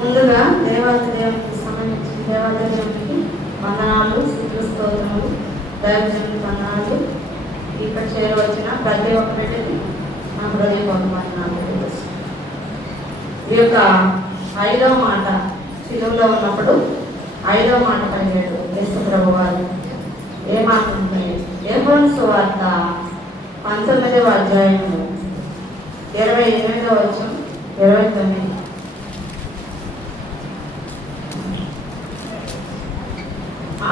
ముందుగా దేవునికి సంబంధించిన దేవునికి వందనాలు, స్తుతులు, స్తోత్రములు, దైవజనులకు వందనాలు. ఇక్కడ చేరవచ్చిన ప్రతి ఒక్కరికి నా హృదయపూర్వక వందనాలు. ఈ యొక్క 5వ మాట సిలువలో ఉన్నప్పుడు 5వ మాట పలికాడు యేసు ప్రభు వారు. ఏ మాట ఉంది? యోహాను సువార్త 19వ అధ్యాయము 28వ వచనం 29.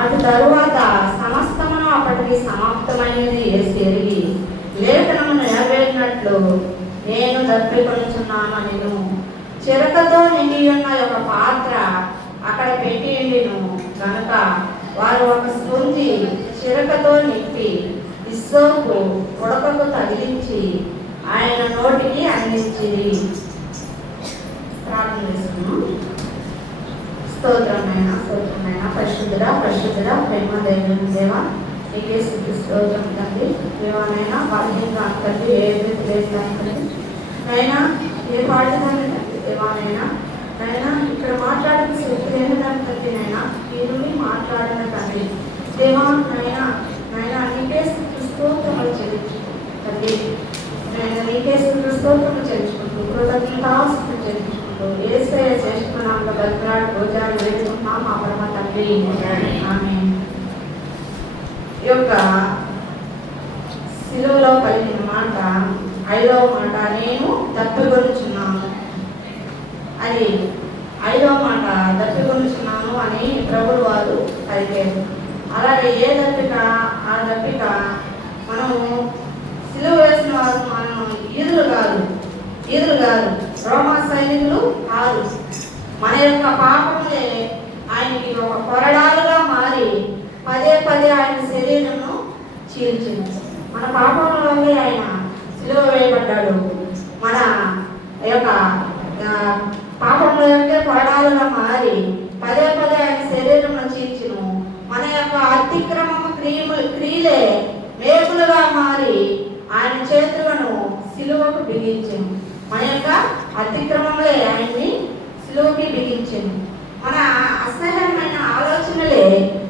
అటు తరువాత సమస్తమును అప్పటికి సమాప్తమైనది యేసు ఎరిగి లేఖనమును నెరవేరినట్లు నేను దప్పికొనుచున్నాను నేను చిరకతో నిండి ఉన్న ఒక పాత్ర అక్కడ పెట్టి ఉండిను కనుక వారు ఒక స్పంజి చిరకతో నింపి ఇస్సోపు ఉడకకు తగిలించి ఆయన నోటికి అందించిరి. ప్రార్థన చేస్తున్నాం. స్తోత్రమైన పరిశుద్ధుడా ప్రేమ దైవం దేవ నీకే స్తుతి స్తోత్రం తండ్రి. దేవానైనా బాధ్యంగా తండ్రి అయినా ఏ పాడుతానంటే దేవానైనా అయినా ఇక్కడ మాట్లాడిన శక్తి లేనిదాన్ని తండ్రి నైనా మీరు మాట్లాడిన తండ్రి దేవా నైనా నీకే స్తుతి స్తోత్రములు చెల్లించుకో తండ్రి. నీకే స్తుతి స్తోత్రములు చెల్లించుకుంటూ కృతజ్ఞతాస్తుతులు చెల్లించుకుంటూ యేసయ్య చేసుకున్నాము భద్రాడు భోజాలు వేసుకున్నాం మా పరమ తండ్రి. ఆమేన్. ఈ యొక్క సిలువలో పలికిన మాట 5వ మాట నేను దప్పికొనుచున్నాను. అది 5వ మాట దప్పికొనుచున్నాను అని ప్రభువు వారు పలికారు. అలాగే ఏ దప్పిక ఆ దప్పిక మనము సిలువ వేసిన వారు మనం ఈదులు కాదు రోమా సైనికులు కాదు. మన యొక్క పాపములే ఆయనకి ఒక కొరడాలుగా మారి పదే ఆయన శరీరంను చీల్చింది. మన పాపముల వల్లే ఆయన సిలువ వేయబడ్డాడు. మన యొక్క పాపముల యొక్క కొరడాలుగా మారి పదే ఆయన శరీరంను చీల్చును. మన యొక్క అతిక్రమము క్రియలే మేకులుగా మారి ఆయన చేతులను సిలువకు బిగించింది. మన యొక్క అతిక్రమములే ఆయన్ని సిలువకి బిగించింది. మన అసహ్యమైన ఆలోచనలే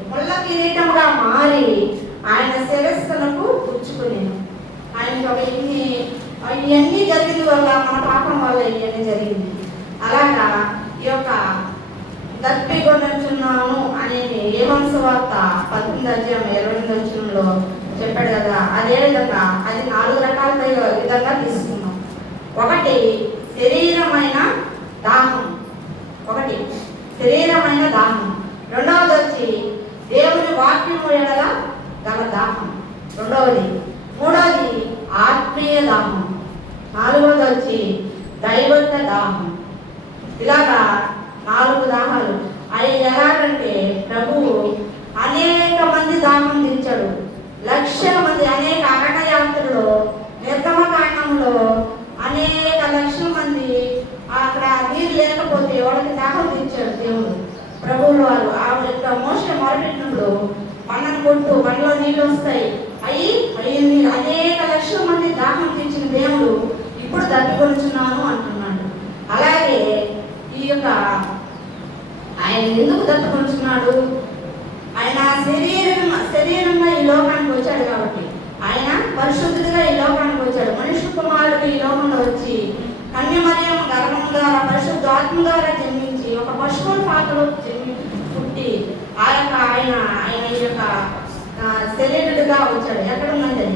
ముళ్ళ కిరీటముగా మారి ఆయన శిరస్సులకు పుచ్చుకునేను. ఆయనకు ఇవన్నీ జరిగింది వల్ల మన పాపం వల్ల ఇవన్నీ జరిగింది. అలాగా ఈ యొక్క దప్పికొనుచున్నాను అనేది యోహాను సువార్త 19వ అధ్యాయం 28వ వచనంలో చెప్పాడు కదా. అదే విధంగా అది 4 రకాల విధంగా తీసుకున్నాం. ఒకటి శరీరమైన దాహం, రెండవది వచ్చి దేవుని వాక్యము ఎడల గల దాహం, మూడవది ఆత్మీయ దాహం, నాలుగవది వచ్చి దైవత్వ దాహం. ఇలాగా 4 దాహాలు. అవి ఎలాగంటే ప్రభువు అనేక మంది దాహం తీర్చాడు. లక్షల మంది అనేక అరణయాత్రలో నిర్గమకాండంలో అనేక లక్షల మంది అక్కడ నీరు లేకపోతే వాళ్ళకి దాహం తీర్చాడు దేవుడు. ప్రభువులు వారు ఆ యొక్క మోసే మొరపెట్టినప్పుడు మన్నను కొట్టు మనలో నీళ్ళు వస్తాయి అయ్యి అనేక లక్షల మంది దాహం తీర్చిన దేవుడు ఇప్పుడు దప్పికొనుచున్నాను అంటున్నాడు. అలాగే ఈ యొక్క ఆయన ఎందుకు దప్పికొనుచున్నాడు? ఆయన శరీరంగా ఈ లోకానికి వచ్చాడు కాబట్టి, ఆయన పరిశుద్ధుడిగా ఈ లోకానికి వచ్చాడు. మనుష్య కుమారుడు ఈ లోకంలో వచ్చి కన్యమరియమ్మ గర్భం ద్వారా పరిశుద్ధాత్మ ద్వారా జన్మించి ఒక పశువుల పాకలో పుట్టి ఆయన ఈ యొక్క శరీరుడిగా వచ్చాడు. ఎక్కడ ఉందంటే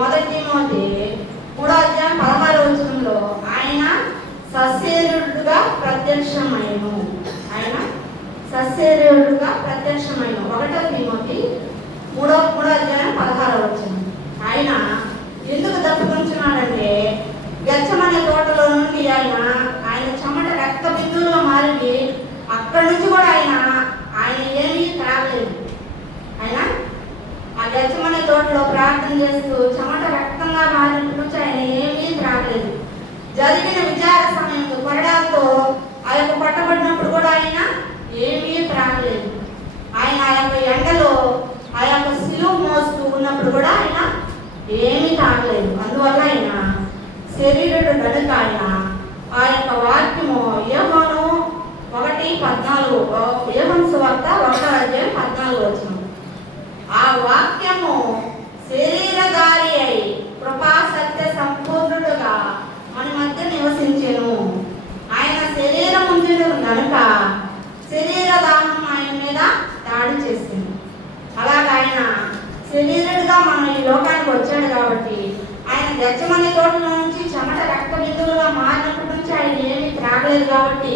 మొదటి తిమోతి 3వ అధ్యాయం 16వ వచనంలో ఆయన సశరీరుడుగా ప్రత్యక్షమైను. 1వ తిమోతి 3వ అధ్యాయం 16వ వచనం. ఆయన ఎందుకు దప్పికొనుచున్నాడంటే గెత్సేమనే తోటలో నుండి ఆయన చెమట రక్త బిందువులుగా మారి అక్కడి నుంచి కూడా ఆయన ఏమీ త్రాగలేదు. ఆయన ఆ గెత్సేమనే తోటలో ప్రార్థన చేస్తూ చెమట రక్తంగా మారినప్పటి నుంచి ఆయన ఏమీ త్రాగలేదు. జరిగిన విచార సమయంలో కొరడాలతో ఆ యొక్క పట్టబడినప్పుడు కూడా ఆయన ఏమీ త్రాగలేదు. ఆయన ఆ యొక్క ఎండలో ఆ యొక్క సిలువ మోస్తూ ఉన్నప్పుడు కూడా ఆయన ఏమీ తాగలేదు. అందువల్ల ఆయన శరీరుడు కనుక ఆయన ఆ యొక్క వాక్యము యోహాను 1:14, యోహాను సువార్త 1:14. ఆ వాక్యము శరీరధారి అయి కృపా సత్య సంపూర్ణుడుగా మన మధ్య నివసించెను. ఆయన శరీరం ఉంచడం కనుక శరీర దాహం ఆయన మీద దాడి చేసింది. అలాగే ఆయన శరీరుడుగా మన ఈ లోకానికి వచ్చాడు కాబట్టి ఆయన గెత్సేమనే తోటలో నుంచి చెమట రక్త బిందువులుగా మారినప్పటి నుంచి ఆయన ఏమీ త్రాగలేదు కాబట్టి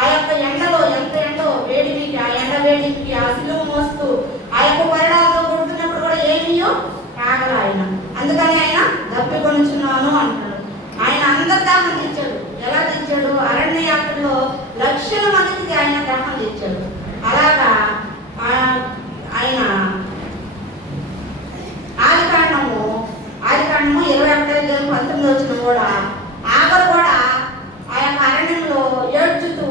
ఆ యొక్క ఎండలో ఎంత ఎండో వేడికి ఆ ఎండ వేడికి ఆ సిలువ మోస్తూ ఆ యొక్క పరిణామాలతో కొడుతున్నప్పుడు కూడా ఏమీయో తాగల ఆయన. అందుకని ఆయన దప్పికొనుచున్నాను అంటాడు. ఆయన అందరి దాహం తీర్చాడు. ఎలా తీర్చాడు? అరణ్య యాత్రలో లక్షల మందికి ఆయన దాహం తీర్చాడు. అలాగా ఆయన ఆదికాండము 21:19 కూడా ఆగరు కూడా ఆ యొక్క అరణ్యంలో ఏడ్చుతూ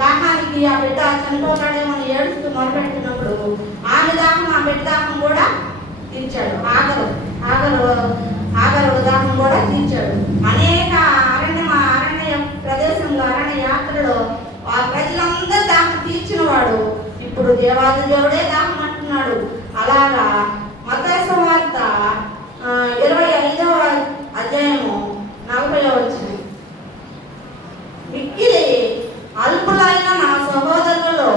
దాహానికి ఆ బిడ్డ చనిపోతాడేమో ఏడుస్తూ మొదలుపెట్టినప్పుడు ఆమె దాహం ఆ బిడ్డ దాహం కూడా తీర్చాడు. ఆగరు దాహం కూడా తీర్చాడు. అనేక అరణ్య ప్రదేశంలో అరణ్య యాత్రలో ఆ ప్రజలందరూ దాహం తీర్చిన వాడు ఇప్పుడు దేవాది దేవుడే దాహం అంటున్నాడు. అలాగా మత్తయి సువార్త 25:40 మిక్కిలి అల్పులైన నా సహోదరులలో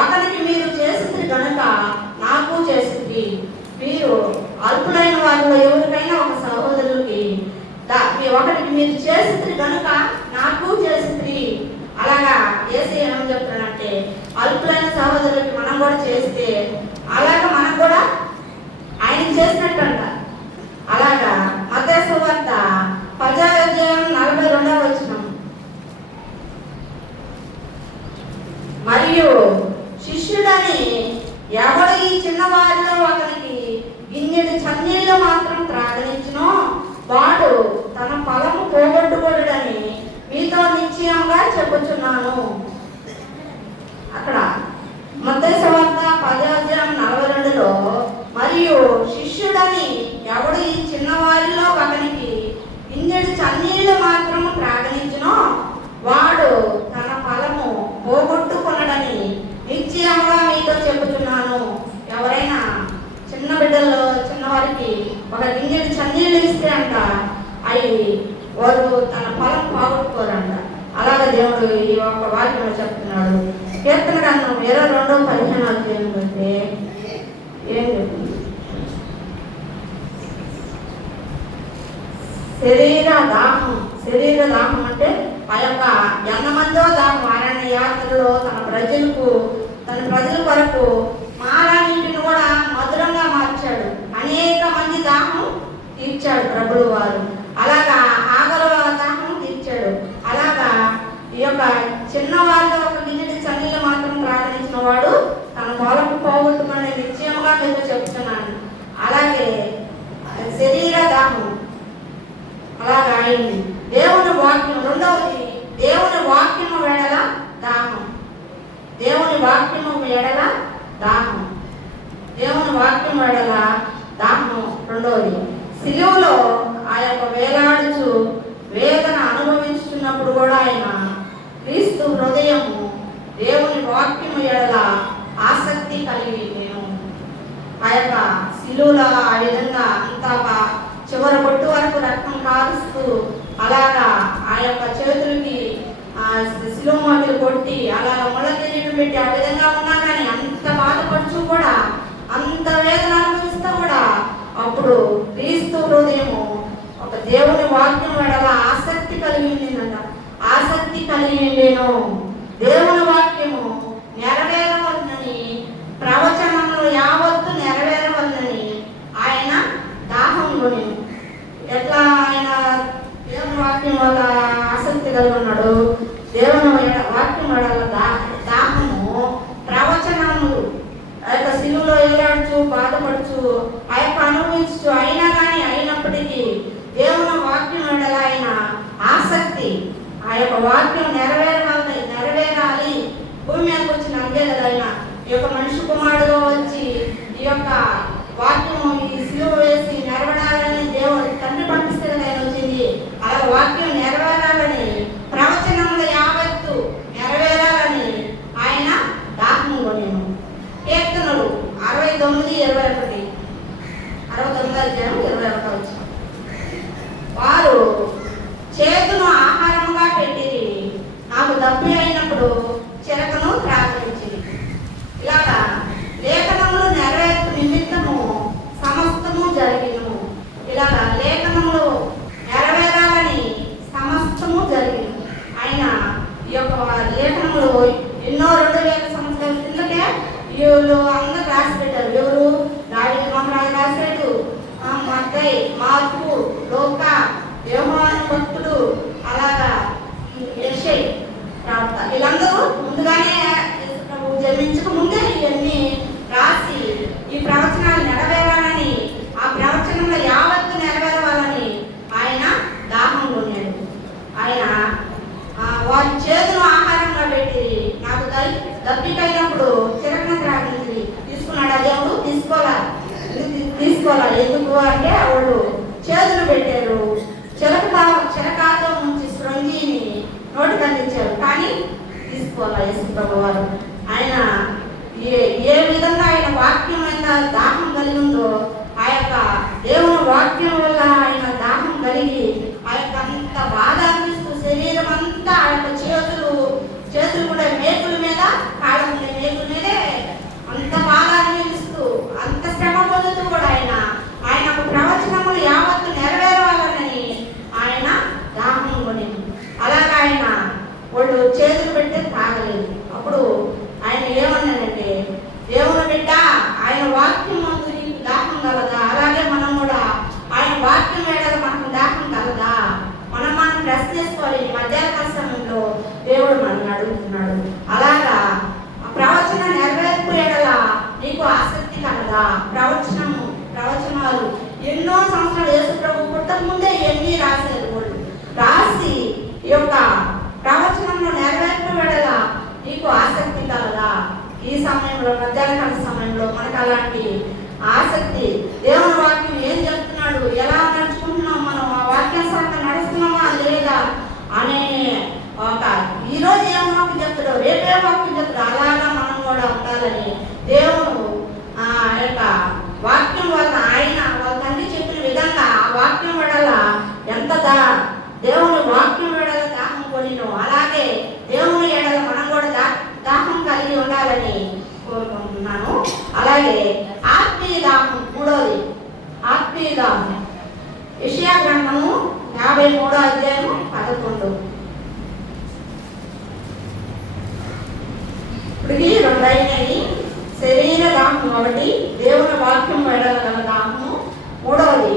ఒకరికి మీరు చేసింది కనుక నాకు చేసింది. మీరు అల్పులైన వారిలో ఎవరికైనా ఒక సహోదరులకి ఒకరికి మీరు చేసింది కనుక నాకు చేసింది. అలాగా యేసు ఏమని చెప్తానంటే అల్పులైన సహోదరులకి మనం కూడా చేస్తే అలాగా మనం కూడా ఆయన చేసినట్టు అంట. అలాగా మత్తయి సువార్త 10:42 మరియు శిష్యుడని ఎవడు ఈ చిన్నవారిలో ఒకరికి గిన్నెడు చన్నీళ్ళు మాత్రం త్రాగనిచ్చునో వాడు తన ఫలము పోగొట్టుకోడని మీతో నిశ్చయంగా చెప్పుచున్నాను. అక్కడ మత్తయి సువార్త 10:42 మరియు శిష్యుడని ఎవడు ఈ చిన్నవారిలో ఒకనికి గిన్నెడు చన్నీళ్ళు మాత్రం త్రాగనిచ్చునో వాడు తన ఫలము పోగొట్టుకొనడని నిశ్చయంగా మీతో చెబుతున్నాను. ఎవరైనా చిన్న బిడ్డల్లో చిన్నవారికి ఒక గిన్నెడు చన్నీళ్ళు ఇస్తే అంట అవి వారు తన ఫలం పోగొట్టుకోరంట. అలాగే దేవుడు ఈ ఒక్క వాక్యంలో చెప్తున్నాడు. కీర్తన గ్రంథం 22:15 అంటే ఏం చెప్తుంది? శరీర దాహం అంటే ఆ యొక్క ఎంతమందో దాహం అరణ్య యాత్రలో తన ప్రజల కొరకు మారానీటిని కూడా మధురంగా మార్చాడు. అనేక మంది దాహం తీర్చాడు ప్రభులు వారు. అలాగా ఆగల దాహం తీర్చాడు. అలాగా ఈ యొక్క చిన్నవాళ్ళు ఒక గిన్నెడి చన్నీళ్ళు మాత్రం ప్రార్థించిన వాడు తన పొలకు పోగొట్టుకునే నిశ్చయంగా మీకు చెప్తున్నాను. అలాగే శరీర దాహం అలాగా అయింది. దేవుని వాక్యం రెండవది దేవుని వాక్యము వెడల దాహం. దేవుని వాక్యము వెడల దాహం. దేవుని వాక్యం వెడల దాహం రెండవది. సిలువలో ఆ యొక్క వేలాడుచు వేదన అనుభవించుతున్నప్పుడు కూడా ఆయన క్రీస్తు హృదయము దేవుని వాక్యము ఎడల ఆసక్తి కలిగి నేను ఆ యొక్క సిలువలో ఆ విధంగా అంతా చివరి బొట్టు వరకు రక్తం కారుస్తూ అలాగా ఆ యొక్క చేతులకి సిలువ మాటలు కొట్టి అలాగా ముళ్ళ కిరీటం పెట్టి ఆ విధంగా ఉన్నా కానీ అంత బాధపడుచు కూడా అంత వేదన అనుభవిస్తూ కూడా అప్పుడు క్రీస్తు హృదయము ఒక దేవుని వాక్యం వెడల ఆసక్తి కలిగిందంట. ఆసక్తి కలిగిందేను. దేవుని వాక్యము నెరవేరవలనని ప్రవచనములు యావత్తు నెరవేరవలనని ఆయన దాహంలో ఎట్లా ఆయన దేవుని వాక్యం వల్ల ఆసక్తి కలిగి ఉన్నాడు. దేవుని వాక్యం వల్ల దాహము ప్రవచనములు ఆ యొక్క సిలువలో ఏలాడుచు బాధపడుచు ఆ యొక్క అనుభవించు అయినా కానీ అయినప్పటికీ దేవుని వాక్యం వల్ల ఆయన ఆసక్తి ఆ యొక్క వాక్యం నెరవేరాలి భూమి మీదకి వచ్చిన అంతే కదా ఆయన ఈ యొక్క మనిషి కుమారుడుగా వచ్చి ఈ యొక్క వాక్యము ఈ సిలువ వేసి నెరవేరాలని దేవుడు తండ్రి పంపిస్తే కదా ఆయన వచ్చింది. అలా వాక్యం నెరవేరాలని అడుగుతున్నాడు. అలాగా ప్రవచన నెరవేర్పు ఎడల నీకు ఆసక్తి కలదా? ప్రవచనాలు ఎన్నో సంవత్సరాలు యేసు ప్రభు పుట్టక ముందే ఎన్ని రాశారు వాళ్ళు. రాసి ఈ యొక్క ప్రవచనంలో నెరవేర్పు ఎడల నీకు ఆసక్తి కలదా? ఈ సమయంలో మధ్యాహ్నకాల సమయంలో మనకు అలాంటి ఆసక్తి, దేవుని వాక్యం ఏం చెప్తున్నాడు, ఎలా నడుచుకుంటున్నాం, మనం ఆ వాక్యానుసారంగా నడుస్తున్నామా లేదా అనే ఒక ఈరోజు ఏం వాక్యం చెప్తాడో రేపే వాక్యం చెప్తాడు అలాగా మనం కూడా ఉండాలని దేవుడు ఆ యొక్క వాక్యం వల్ల ఆయన వాళ్ళ తండ్రి చెప్పిన విధంగా ఆ వాక్యం వెడల ఎంత దేవుని వాక్యం వెడల దాహం కొనినో అలాగే దేవుని ఎడల మనం కూడా దాహం కలిగి ఉండాలని కోరుకుంటున్నాను. అలాగే ఆత్మీయ దాహం, మూడోది ఆత్మీయ దాహం. యెషయా గ్రంథము 53:11. ఇప్పటికి రెండు అయినవి. శరీర దాహం ఒకటి, దేవుని వాక్యం వెడగల దాహము మూడవది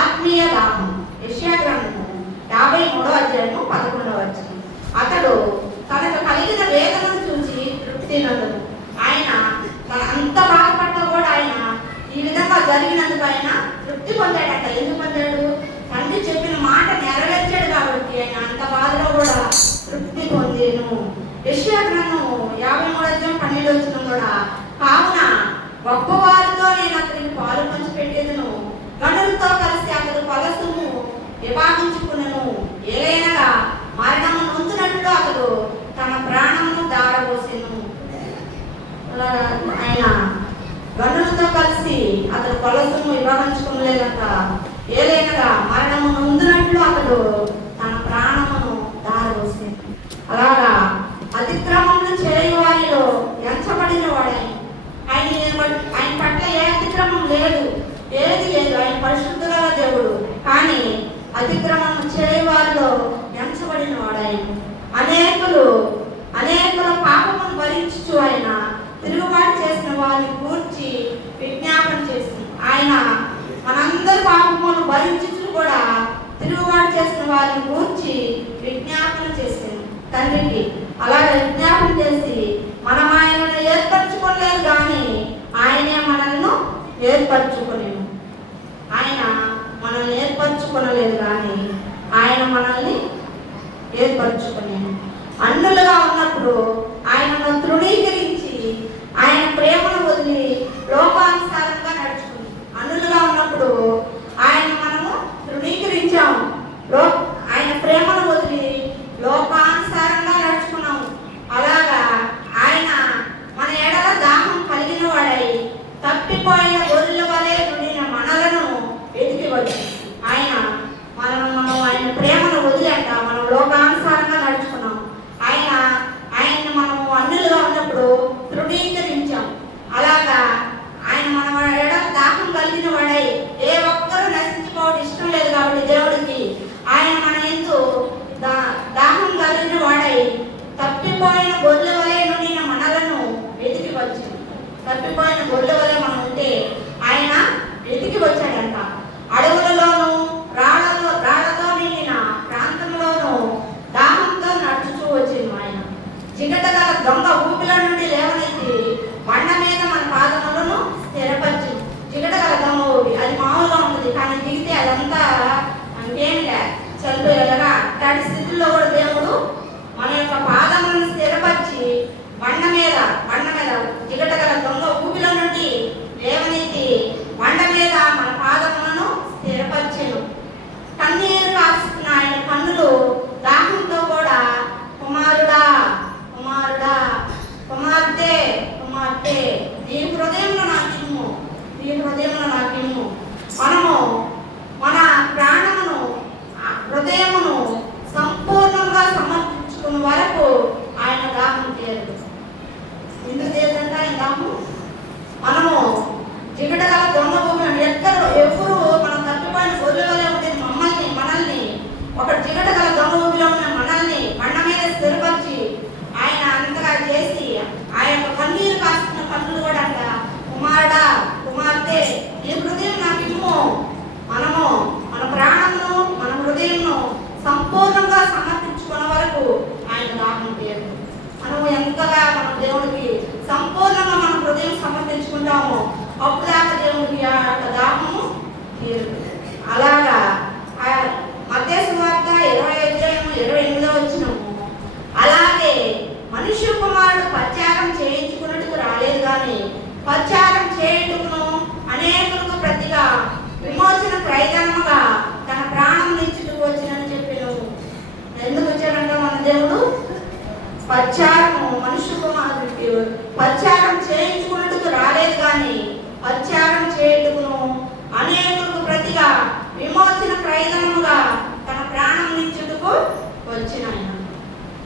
ఆత్మీయ దాహం. యెషయా గ్రంథము 53:11. అతడు తనకు కలిగిన వేదనను చూసి తృప్తి నందును. ఆయన తన అంత బాధపడ్డా కూడా ఆయన ఈ విధంగా జరిగినందుకు ఆయన తృప్తి పొందాడట. ఎందుకు పొందాడు? తండ్రి చెప్పిన మాట నెరవేర్చాడు కాబట్టి ఆయన అంత బాధలో కూడా తృప్తి పొందేను. యెషయా గ్రంథము 53:12 కూడా, కావున గొప్పవారితో నేను అతనికి పాలు పంచి పెట్టేదను, గనులతో కలిసి అతడు పలసుము విభాగించుకునను, ఏలైనగా మరణము నొందునట్లు అతడు తన ప్రాణమును దారబోసెను. ఆయన గనులతో కలిసి అతడు పలసుము విభాగించుకోలేదంట. ఏలైనగా మరణము నొందునట్లు అతడు తన ప్రాణమును దారబోసెను. అలాగా అతిక్రమములు చేయు వారిలో ఎంచబడిన వాడని ఆయన పట్ల ఏ అతిక్రమం లేదు, ఏది లేదు. ఆయన పరిశుద్ధుల దేవుడు. కానీ అతిక్రమం చేయు వారిలో ఎంచబడిన వాడాయన. అనేకుల పాపమును భరించుచు ఆయన తిరుగుబాటు చేసిన వారిని గూర్చి విజ్ఞాపన చేసింది. ఆయన మనందరి పాపమును భరించుచు కూడా తిరుగుబాటు చేసిన వారిని గూర్చి విజ్ఞాపన చేసింది తండ్రికి. అలాగే విజ్ఞాపన చేసి మనం ఆయనను ఏర్పరచుకోలేదు కానీ ఆయనే మనల్ని ఏర్పరచుకోలేము. ఆయన మనల్ని ఏర్పరచుకోలేదు కానీ ఆయన మనల్ని ఏర్పరచుకోలేము. అన్నులుగా ఉన్నప్పుడు ఆయనను తృణీకరించి ఆయన ప్రేమను వదిలి లోకానుసారంగా నడుచుకుంది. అన్నులుగా ఉన్నప్పుడు ఆయన మనము తృణీకరించాము, ఆయన ప్రేమను వదిలి లోకానుసారంగా నడుచుకున్నాము. అలాగా ఆయన మన ఎడల దాహం కలిగిన వాడై తప్పిపోయిన గొర్రెల వలె నుండిన మనలను వెతికి వచ్చి ఆయన ఆయన ప్రేమను వదిలి అంట మనం లోకానుసారంగా నడుచుకున్నాం. ఆయన్ని మనము అన్నులుగా ఉన్నప్పుడు తృణీకరించాం. అలాగా ఆయన మన ఎడల దాహం కలిగిన వాడై ఏ ఒక్కరూ నశించుకోవడం ఇష్టం లేదు కాబట్టి దేవుడికి ఆయన మన ఎందు దాహం కలిగిన వాడై తప్పిపోయిన గొర్రెల వలె నుండిన మనలను వెతికి వచ్చాడు. తప్పిపోయిన గొర్రెల వలె మనం ఉంటే ఆయన వెతికి వచ్చాడంట. అడవులలోను రాళ్లతో నిండిన ప్రాంతంలోనూ దాహంతో నడుచుతూ వచ్చింది ఆయన. చికట గల దొంగ ఊపిల నుండి లేవనెత్తి బండ మీద మన పాదములను స్థిరపరిచి. చికట గల దొంగ ఊపి అది మామూలుగా ఉంటుంది కానీ దిగితే అదంతా ఏం లే చనిపోయేలాగా అట్లాంటి స్థితిలో కూడా దేవుడు మన యొక్క పాదములను స్థిరపరిచి బండ మీద జిగట గల దొంగ ఊపిలో నుండి లేవనెత్తి బండ మీద మన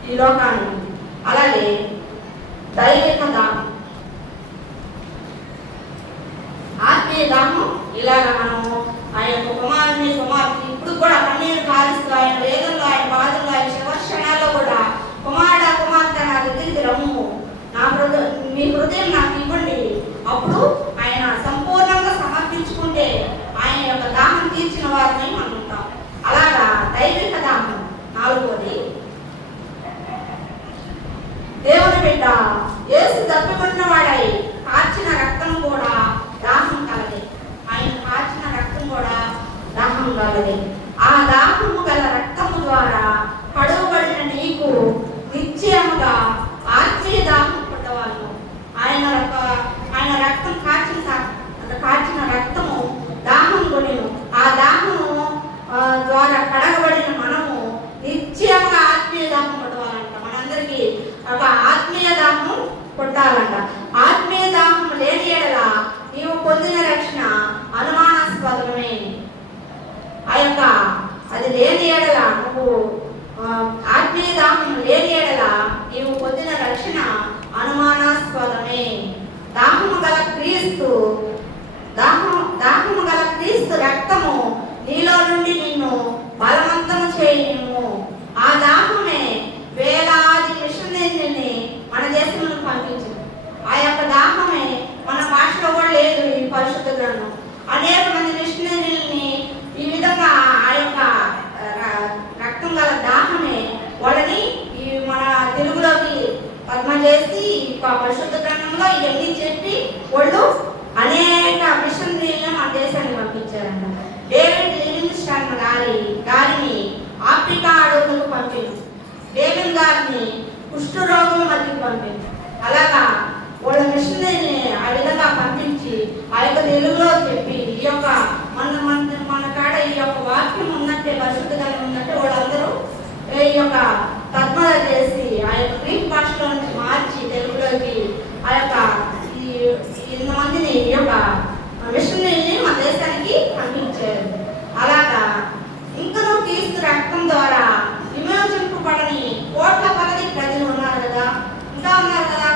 ఈ లోకాన్ని. అలాగే దైవిక దాహం, ఆత్మీయ దాహం. ఇలాగ మనము ఆయన కుమారుని కుమార్తె ఇప్పుడు కూడా కన్నీరు కారుస్తూ ఆయన వేగంలో, ఆయన బాధల్లో, ఆయన శివర్షణాల్లో కూడా కుమారుడా కుమార్తె నా దగ్గరికి రమ్ము, మీ హృదయం నాకు ఇవ్వండి. అప్పుడు ఆయన సంపూర్ణంగా సమర్పించుకుంటే ఆయన యొక్క దాహం తీర్చిన వారిని మనం ఉంటాం. అలాగా దైవిక దాహం. నాలుగోది దేవుని బిడ్డ యేసు తప్పికొన్న వాడై కార్చిన రక్తం కూడా దాహం కలదే. ఆయన కార్చిన రక్తం కూడా దాహం కలదే. ఆ దాహము గల రక్తము ద్వారా కడుగుబడిన నీకు నిశ్చయముగా ఆత్మీయ దాహం పడ్డవాళ్ళు. ఆయన రక్తం కార్చిన రక్తము దాహం కొనిను. ఆ దాహము ద్వారా కడగబడిన మనము నిశ్చయంగా ఆత్మీయ దాహం పడవాలంట. మనందరికీ ఒక ఆత్మీయ దాహం కొట్టాలంట. ఆత్మీయ దాహం లేని ఎడల నీవు పొందిన రక్షణ అనుమానాస్పదమే. అది లేని ఎడల నువ్వు ఆత్మీయ దాహం లేని ఎడల నీవు పొందిన రక్షణ అనుమానాస్పదమే. దాహము గల క్రీస్తు రక్తము నీలో నుండి నిన్ను బలవంతము చేయనిమ్ము. ఆ దాహమే వేలాది మిషనరీని మన దేశంలో పంపించింది. ఆ యొక్క దాహమే మన భాషలో కూడా లేదు. ఈ పరిశుద్ధ గ్రంథం అనేక మంది మిషనరీలని ఈ విధంగా ఆ యొక్క రక్తం గల దాహమే వాళ్ళని ఈ మన తెలుగులోకి పద్మ చేసి పరిశుద్ధ గ్రంథంలో ఇవన్నీ చెప్పి వాళ్ళు అనేక మిషనరీలను మన దేశానికి పంపించారంట. డేవిడ్ లివింగ్స్టన్ గారిని ఆఫ్రికా అడవులకు పంపింది. డేవిడ్ గారిని కుష్ఠరోగుల మధ్యకి పంపింది. అలాగా వాళ్ళ మిషనరీని ఆ విధంగా పంపించి ఆ యొక్క తెలుగులో చెప్పి ఈ యొక్క మన కాడ ఈ యొక్క వాక్యం ఉన్నట్టే, పరిశుద్ధ గ్రంథం ఉన్నట్టే వాళ్ళందరూ ఈ యొక్క తర్జుమా చేసి ఆ యొక్క గ్రీక్ భాషలో నుంచి మార్చి తెలుగులోకి ఆ యొక్క ఇంతమందిని ఈ యొక్క మిషనరీని మన దేశానికి పంపించారు. అలాగా ఇంకనూ క్రీస్తు రక్తం ద్వారా విమోచింపబడని కోట్ల కొలది ప్రజలు ఉన్నారు కదా,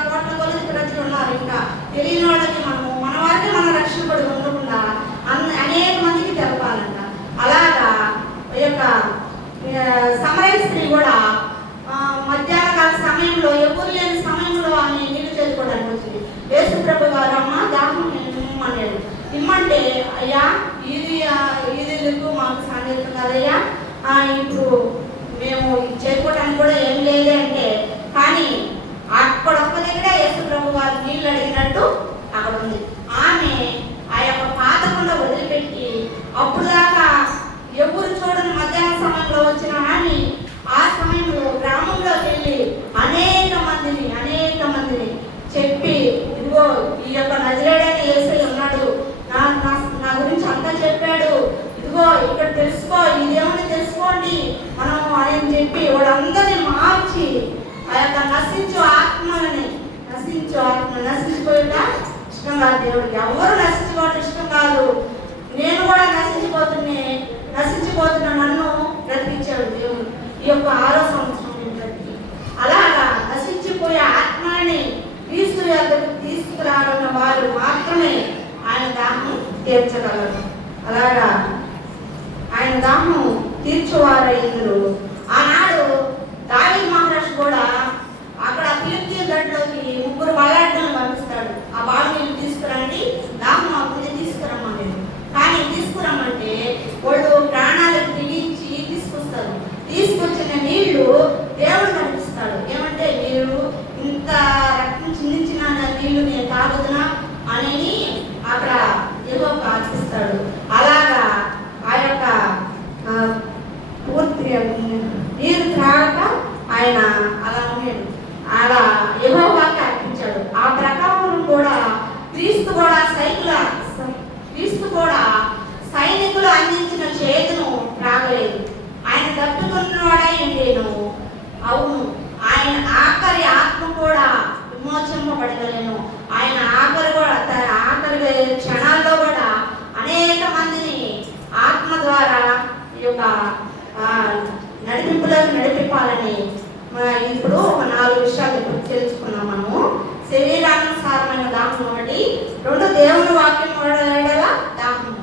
కోట్ల కొలది ప్రజలు ఉన్నారు. ఇంకా తెలియని వాళ్ళకి మన వారికి మన రక్షణ పడి ఉండకుండా అనేక మందికి తెలపాలంట. అలాగా ఈ యొక్క సమరయ స్త్రీ కూడా మధ్యాహ్న కాల సమయంలో ఎవరు లేని సమయంలో ఆమె నీళ్లు చేసుకోవడానికి వచ్చింది. యేసు ప్రభు గారు అమ్మ దాహం ఇమ్మన్నాడు. ఇమ్మంటే అయ్యా ఇది మాకు సాంకేతం కదయ్యా, ఇప్పుడు మేము చేసుకోవడానికి కూడా ఏం లేదు అంటే, కానీ అక్కడ ఒక్క దగ్గర యేసు ప్రభు గారు నీళ్ళు అడిగినట్టు అక్కడ ఉంది. ఆమె ఆ యొక్క పాతకుండ వదిలిపెట్టి అప్పుడు దాకా ఎవరు చూడని మధ్యాహ్న సమయంలో వచ్చిన ఆమె ఆ సమయంలో గ్రామంలోకి వెళ్ళి అనేక మందిని చెప్పి, ఇదిగో ఈ యొక్క నజరేయుడైన యేసయ్య ఉన్నాడు, నా గురించి అంతా చెప్పాడు, ఇదిగో ఇక్కడ తెలుసుకో, ఇదేమని తెలుసుకోండి మనము అని చెప్పి వాళ్ళందరినీ మార్చి ఆ యొక్క నశించిపోయేట ఇష్టం కాదు దేవుడికి. ఎవరు నశించుకోవడం ఇష్టం కాదు. నేను కూడా నశించిపోతున్న నన్ను బ్రతికించాడు దేవుడు ఈ యొక్క 6వ సంవత్సరం బ్రతికి. అలాగా నశించిపోయే ఆత్మని క్రీస్తు యొద్దకు తీసుకురాగలిగిన వారు మాత్రమే ఆయన దాహం తీర్చగలరు. అలాగా ఆయన దాహం తీర్చువారైందురు. ఆనాడు దావీదు మహారాజు కూడా అక్కడ ఫిలిష్తీయ గడ్డలోకి 3 బలాఢ్యులను పంపిస్తాడు. ఆ బాలుని తీసుకురండి, దాహం అప్పుడు తీసుకురమ్మండి. కానీ తీసుకురమ్మంటే వాళ్ళు ప్రాణాలకు దిగించి తీసుకొస్తారు. తీసుకొచ్చిన నీళ్లు దేవుడు కనిపిస్తాడు. ఏమంటే మీరు ఇంత రక్తం చిందించిన నీళ్లు నేను తాగుతున్నా అని అక్కడ యెహోవా అర్పిస్తాడు. అలాగా ఆ యొక్క పూర్తి నీరు త్రాగక ఆయన అలా ఉన్నాడు. అలా యెహోవాకి అర్పించాడు. ఆ ప్రకారం కూడా క్రీస్తు కూడా సైనికులు అందించిన చేతును త్రాగలేదు. ఆయన తప్పుకున్నవాడై ఉండేను. అవును, ఆయన ఆఖరి ఆత్మ కూడా విమోచింపబడగలేను. ఆయన ఆఖరి క్షణాల్లో కూడా అనేక మందిని ఆత్మ ద్వారా ఈ యొక్క నడిపింపులకు నడిపింపాలని ఇప్పుడు ఒక 4 విషయాలు ఇప్పుడు తెలుసుకున్నాం మనము. శరీరానుసారమైన దాహం ఒకటి, 2 దేవుని వాక్యం ఎడల దాహము,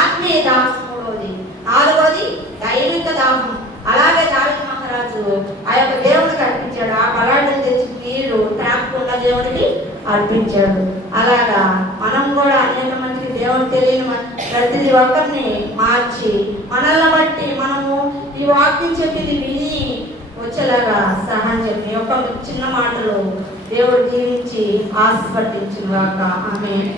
ఆత్మీయ దాహం 3వది, 4వది దైవిక దాహం. అలాగే దావీదు మహారాజు ఆ యొక్క దేవుడికి అర్పించాడు. ఆ బలాఢ్యం తెచ్చి నీరు త్రాగకుండా దేవుడికి అర్పించాడు. అలాగా మనం కూడా అనేక మందికి దేవుడు తెలియని ప్రతి ఒక్కరిని మార్చి మనల్ని బట్టి మనము ఈ వాక్యం చెప్పింది విని వచ్చేలాగా సహాయం చెప్పి ఒక చిన్న మాటలు దేవుడు దీవించి ఆశీర్వదించును గాక. ఆమేన్.